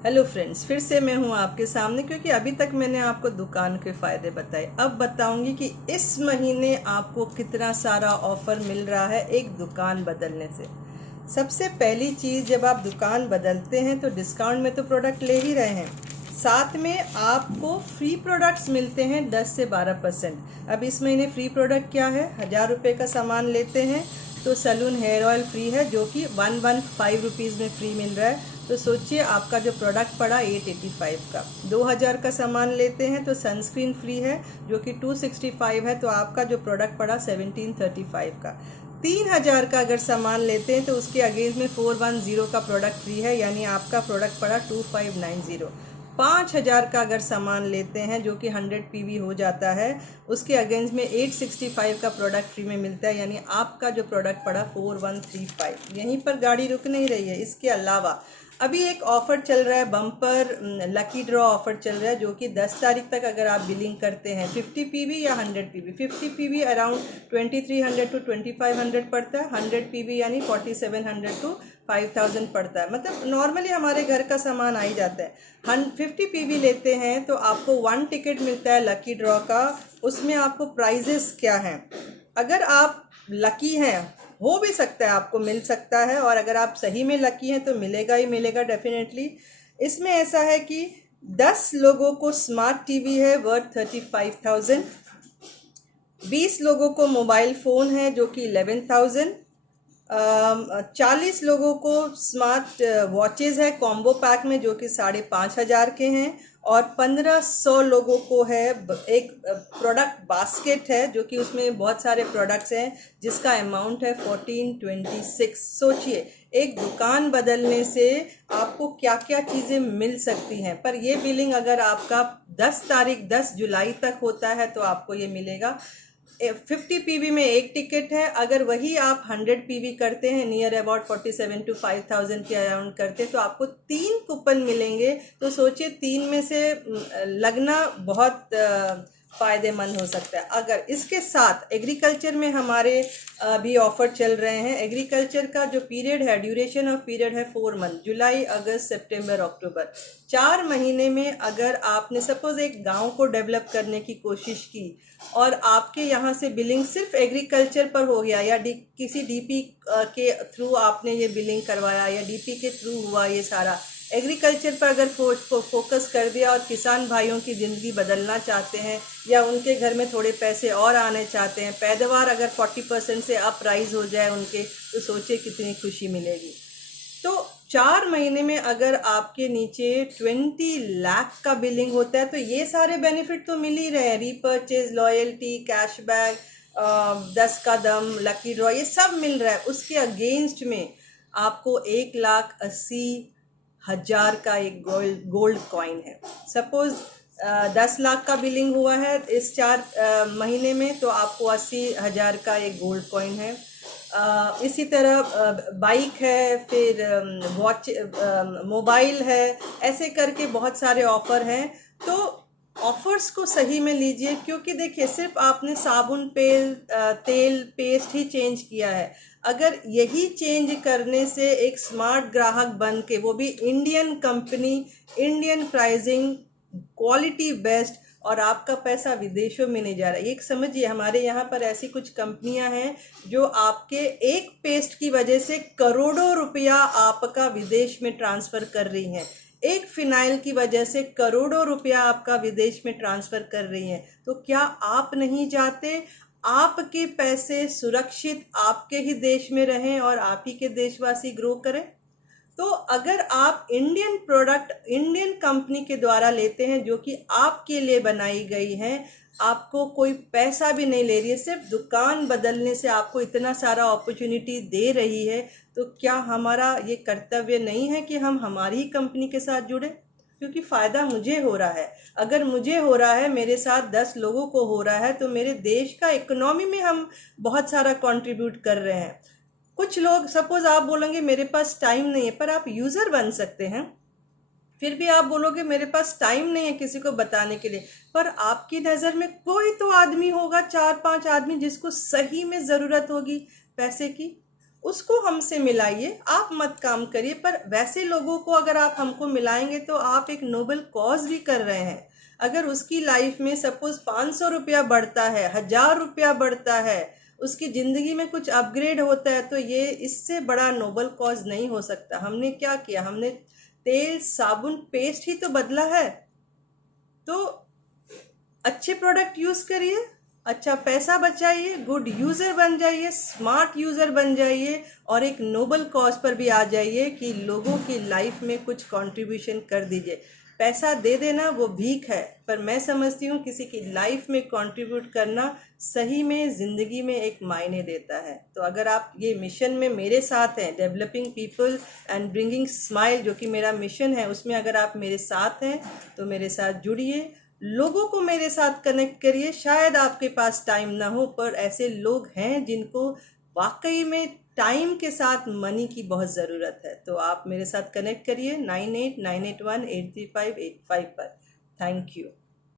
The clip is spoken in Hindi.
हेलो फ्रेंड्स, फिर से मैं हूं आपके सामने क्योंकि अभी तक मैंने आपको दुकान के फ़ायदे बताए। अब बताऊंगी कि इस महीने आपको कितना सारा ऑफ़र मिल रहा है एक दुकान बदलने से। सबसे पहली चीज़, जब आप दुकान बदलते हैं तो डिस्काउंट में तो प्रोडक्ट ले ही रहे हैं, साथ में आपको फ्री प्रोडक्ट्स मिलते हैं 10 से 12%। अब इस महीने फ्री प्रोडक्ट क्या है, 1000 रुपये का सामान लेते हैं तो सैलून हेयर ऑयल फ्री है जो कि 115 रुपीज़ में फ्री मिल रहा है। तो सोचिए आपका जो प्रोडक्ट पड़ा 885 का। 2000 का सामान लेते हैं तो सनस्क्रीन फ्री है जो कि 265 है, तो आपका जो प्रोडक्ट पड़ा 1735 का। 3000 का अगर सामान लेते हैं तो उसके अगेंस्ट में 410 का प्रोडक्ट फ्री है, यानी आपका प्रोडक्ट पड़ा 2590। 5000 का अगर सामान लेते हैं जो कि 100 PV हो जाता है, उसके अगेंस्ट में 865 का प्रोडक्ट फ्री में मिलता है, यानी आपका जो प्रोडक्ट पड़ा 4135। यहीं पर गाड़ी रुक नहीं रही है। इसके अलावा अभी एक ऑफ़र चल रहा है, बम्पर लकी ड्रॉ ऑफ़र चल रहा है जो कि 10 तारीख तक अगर आप बिलिंग करते हैं 50 PV या 100 PV। 50 PV अराउंड 2300 टू 2500 पड़ता है, 100 PV यानी 4700 टू 5000 पड़ता है। मतलब नॉर्मली हमारे घर का सामान आ ही जाता है। 50 PV लेते हैं तो आपको 1 टिकट मिलता है लकी ड्रॉ का। उसमें आपको प्राइजेस क्या हैं, अगर आप लकी हैं, हो भी सकता है आपको मिल सकता है, और अगर आप सही में लकी हैं तो मिलेगा ही मिलेगा डेफिनेटली। इसमें ऐसा है कि 10 लोगों को स्मार्ट टीवी है वर्थ 35,000, 20 लोगों को मोबाइल फ़ोन है जो कि 11,000, 40 लोगों को स्मार्ट वॉचेस है कॉम्बो पैक में जो कि 5,500 के हैं, और 1500 लोगों को है एक प्रोडक्ट बास्केट है जो कि उसमें बहुत सारे प्रोडक्ट्स हैं जिसका अमाउंट है 1426। सोचिए एक दुकान बदलने से आपको क्या क्या चीज़ें मिल सकती हैं। पर ये बिलिंग अगर आपका 10 जुलाई तक होता है तो आपको ये मिलेगा। 50 PV में एक टिकट है, अगर वही आप 100 PV करते हैं नियर अबाउट 47 टू 5000 के अराउंड करते हैं तो आपको 3 कूपन मिलेंगे। तो सोचिए 3 में से लगना बहुत फ़ायदेमंद हो सकता है। अगर इसके साथ एग्रीकल्चर में हमारे भी ऑफ़र चल रहे हैं। एग्रीकल्चर का जो पीरियड है, ड्यूरेशन ऑफ पीरियड है 4 मंथ, जुलाई अगस्त सितंबर अक्टूबर। 4 महीने में अगर आपने सपोज़ एक गांव को डेवलप करने की कोशिश की और आपके यहाँ से बिलिंग सिर्फ एग्रीकल्चर पर हो गया, या किसी डीपी के थ्रू आपने ये बिलिंग करवाया, या डीपी के थ्रू हुआ ये सारा, एग्रीकल्चर पर अगर फोकस कर दिया और किसान भाइयों की ज़िंदगी बदलना चाहते हैं या उनके घर में थोड़े पैसे और आने चाहते हैं, पैदावार अगर 40% से अप राइज हो जाए उनके, तो सोचिए कितनी खुशी मिलेगी। तो 4 महीने में अगर आपके नीचे 20 लाख का बिलिंग होता है तो ये सारे बेनिफिट तो मिल ही रहे हैं, रीपर्चेज, लॉयल्टी, कैशबैक, 10 का दम, लकी ड्रॉ, ये सब मिल रहा है। उसके अगेंस्ट में आपको 1,80,000 का एक गोल्ड कॉइन है। सपोज 10 लाख का बिलिंग हुआ है इस 4 महीने में, तो आपको 80,000 का एक गोल्ड कॉइन है। इसी तरह बाइक है, फिर वॉच, मोबाइल है, ऐसे करके बहुत सारे ऑफ़र हैं। तो ऑफ़र्स को सही में लीजिए, क्योंकि देखिए सिर्फ आपने साबुन, तेल, पेस्ट ही चेंज किया है। अगर यही चेंज करने से एक स्मार्ट ग्राहक बन के, वो भी Indian company, Indian pricing, quality best, और आपका पैसा विदेशों में नहीं जा रहा है। एक समझिए हमारे यहाँ पर ऐसी कुछ कंपनियां हैं जो आपके एक पेस्ट की वजह से करोड़ों रुपया आपका विदेश में ट्रांसफ़र कर रही हैं। एक फिनाइल की वजह से करोड़ों रुपया आपका विदेश में ट्रांसफ़र कर रही हैं। तो क्या आप नहीं चाहते आपके पैसे सुरक्षित आपके ही देश में रहें और आप ही के देशवासी ग्रो करें? तो अगर आप इंडियन प्रोडक्ट इंडियन कंपनी के द्वारा लेते हैं जो कि आपके लिए बनाई गई हैं, आपको कोई पैसा भी नहीं ले रही है, सिर्फ दुकान बदलने से आपको इतना सारा अपॉर्चुनिटी दे रही है, तो क्या हमारा ये कर्तव्य नहीं है कि हम हमारी ही कंपनी के साथ जुड़े? क्योंकि फ़ायदा मुझे हो रहा है। अगर मुझे हो रहा है, मेरे साथ 10 लोगों को हो रहा है, तो मेरे देश का इकोनॉमी में हम बहुत सारा कंट्रीब्यूट कर रहे हैं। कुछ लोग, सपोज आप बोलेंगे मेरे पास टाइम नहीं है, पर आप यूज़र बन सकते हैं। फिर भी आप बोलोगे मेरे पास टाइम नहीं है किसी को बताने के लिए, पर आपकी नज़र में कोई तो आदमी होगा, 4-5 आदमी जिसको सही में ज़रूरत होगी पैसे की। उसको हमसे मिलाइए, आप मत काम करिए। पर वैसे लोगों को अगर आप हमको मिलाएंगे तो आप एक नोबल कॉज भी कर रहे हैं। अगर उसकी लाइफ में सपोज 500 रुपया बढ़ता है, 1000 रुपया बढ़ता है, उसकी ज़िंदगी में कुछ अपग्रेड होता है, तो ये इससे बड़ा नोबल कॉज नहीं हो सकता। हमने क्या किया, हमने तेल साबुन पेस्ट ही तो बदला है। तो अच्छे प्रोडक्ट यूज़ करिए, अच्छा पैसा बचाइए, गुड यूज़र बन जाइए, स्मार्ट यूज़र बन जाइए, और एक नोबल कॉज पर भी आ जाइए कि लोगों की लाइफ में कुछ कंट्रीब्यूशन कर दीजिए। पैसा दे देना वो भीख है, पर मैं समझती हूँ किसी की लाइफ में कंट्रीब्यूट करना सही में ज़िंदगी में एक मायने देता है। तो अगर आप ये मिशन में मेरे साथ हैं, developing people and bringing smile, जो कि मेरा मिशन है, उसमें अगर आप मेरे साथ हैं तो मेरे साथ जुड़िए, लोगों को मेरे साथ कनेक्ट करिए। शायद आपके पास टाइम ना हो, पर ऐसे लोग हैं जिनको वाकई में टाइम के साथ मनी की बहुत ज़रूरत है। तो आप मेरे साथ कनेक्ट करिए 9898183585 पर। Thank you.